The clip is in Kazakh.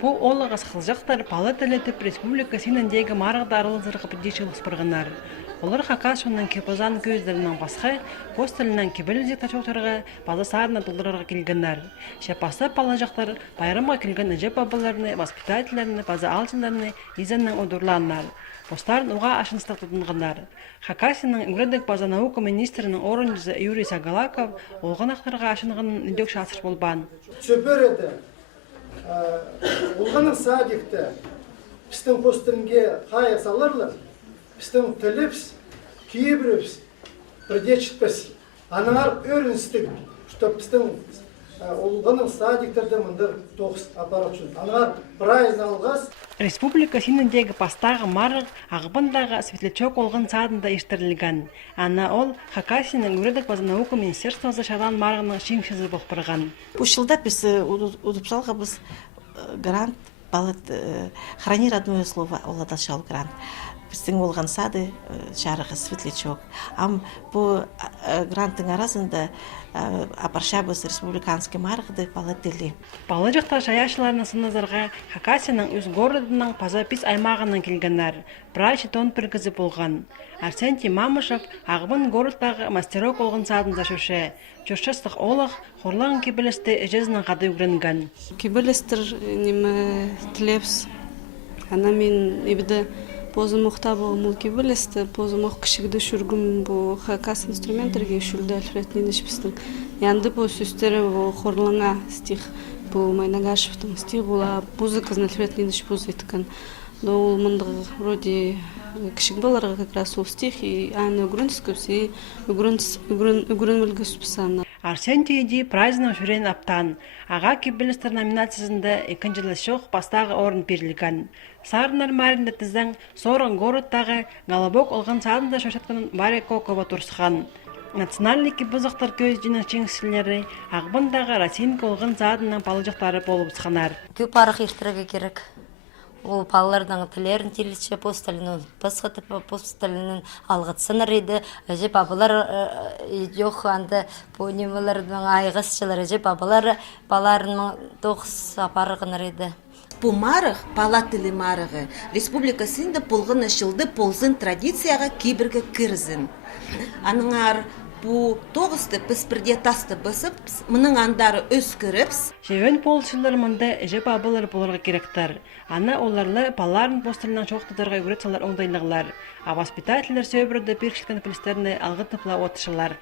Бу олыға сықылжақтар палаталетіп республика сеніндегі марғда арылызырғы бірдешілік спырғынар. Олар Хакасияның кепазан көздерінің басқа, постелінен кебелізек тачоқтарға база сарына долларға келгендар. Шапасы палажақтар байрамға келген әжеп абыларыны, воспитательлеріні, база алтынларыны изеннің одырланар. Постарын уға ашыныстық тұтынғандар. Хакасияның үгредік база наука министрінің орынжызы Юрий Сагалаков олған ақтарға ашынғанын үндек шатыр болбан. Олғаның садикті біздің посттерінге қай саларлар, біздің тіліпс, кейбіріпс, бірдечітпіз. Аныңар өріністік, что біздің олғаның садиктерді мұндыр тоғыз апарат үшін. Аныңар прайыз алғас. Республика синіндегі пастағы марық ағыбындағы светлячок олғын садында ештірілген. Ана ол Хакасияның үредік база наука министерствосы шалан марығының шеңшізі бұқпырған. Бұл жылда біз ұдыпсалға біз грант, храни родное слово, олада шал грант. Біздің олған сады жарығы светлячок. Ам бұл гранттың арасында апаршабыз республиканский марғыды палаттелі. Балы жақта жаяшыларының сынызырға Хакасияның өз городының пазапис аймағынан келгенлер. Прайчы тон біргізі болған. Арсентий Мамышев ағыбын городтағы мастерок олғын садында шөше. Чөшчестік олық хорлағын кебелесті әжезінің қады үгренген. Кебелестір немі тілепс. Ана мен ебді позы мұқта болғымыл кебелесті, позы мұқ кішігді шүргім бұл хакас инструменттерге үшілді әлфретнен ішпістің. Янды бұл сөстері бұл хорлаңа стих бұл Майнагашевтың стих бұла музыка әлфретнен іш бұз етікен. Ол мұндағы вроде кішік баларға как раз ол стих и аны үгрінскөпсі, үгрін мүлгіспісаны. Арсентий еді прайзының жүрен аптан. Аға кебелестер номинациясында екіншілі шоқ бастағы орын берілген. Сарынар марында тіздің сорын городтағы Галабок олған садында шошатканын Бареко көбі тұрсыған. Национальный кебізіқтар көз жинын чеңсілері ағбындағы Росинка олған садының балыжықтары болып сықанар. Көп арық ертірігі керек. Ол балалардың тілерін теліші постелінің, постелінің алғытсыныр еді. Әжеп абылар жоқ анды понемалардың айғысшылар әжеп абылар баларының тоқыс апарығыныр еді. Бұл марық, палатылы марығы, республикасында болғын ашылды ползын традицияға кейбіргі кірзін. Аныңар бұл тоғысты піспірде тасты бысып, мұның андары өз көріпс. Жевен полшылар мұнда әжеп абылар болырға керектір. Ана оларлы баларын постелінен çoğuқтыдарға үгретсалар оңдайлығылар. А воспитательлер сөйбірді першілген пілістеріне алғы тыпла отышылар.